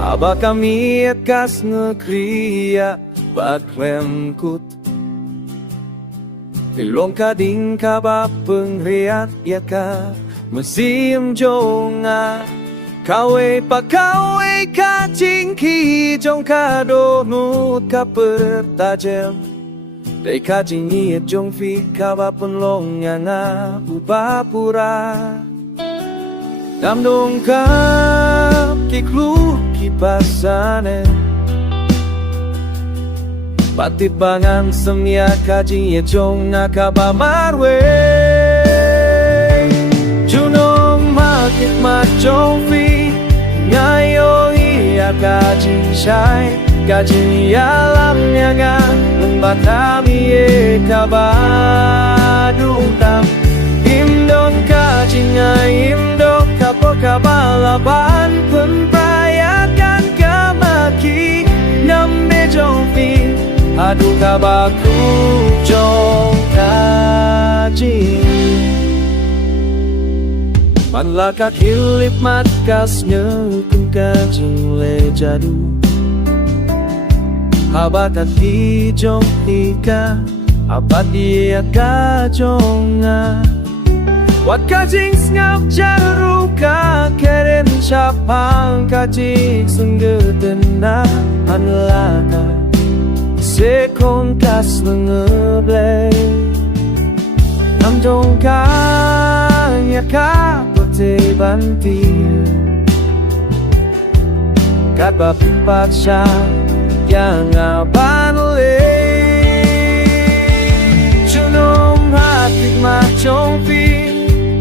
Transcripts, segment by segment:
Haba kami akas ngekria baklengkut Pilong kading kaba pengriat ya ka Mesim jonga Kawe pa kawe ka jingki Jong ka donut ka pertajem Dai ka jingi jong fi kaba penlong yang ubapura Nam dong ka kiklu kipasane Patipangan semia kaji jong nakaba marwe Junong makit majong fi Ngayo iya kaji syai Kaji alam nyaga Lembat kami kaba dutam Imdon kaji ngaimdon kapo kabalaban Penprayakan kamaki Nambe jong fi Aduh kabaku jong kaji Manla kakilip mat kasnya Tung kajing le jadu Habakat di jong tika Apat dia kajonga Wat kajing ngap jaruka Keren syapang kajing Senggetena Anlaka Sekon kas lengeble Am dong kang ya ka Pote bantir Kat bapimpat sya Yang aban le Junong hatik machong fi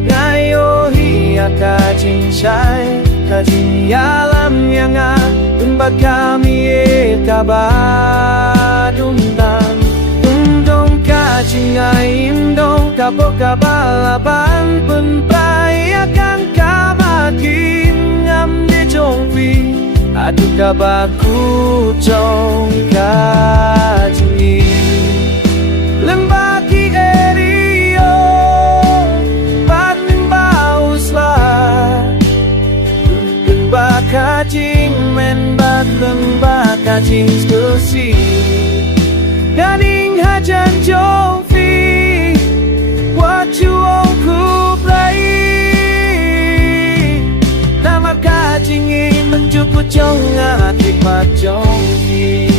Ngayo hiya kajing syai Kajing alam yang tempat kami kabaduntan Undong kajing aindong kapo kabalaban Penpayakan kamakin ngamde jongfi Aduh kabaku jong kajing Lembaki erio Patin bauslah Lembak kajing menbat lembak kajing sekusi Gading hajan jongfi What you won't kuplai Nama kajing menjuput jonga hikmat jongfi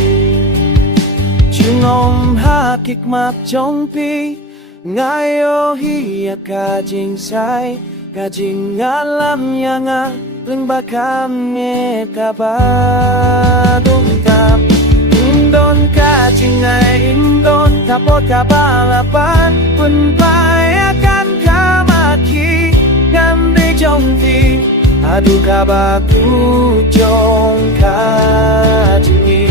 Jungom hikmat jongfi Ngayo hiya kajing sai Kajing alam yang Lembak kami kabadung tam Indon kajing indon Kapot kabalapan Penpayakan kamaki Ngamde jongfi Aduh kabaku jong kajing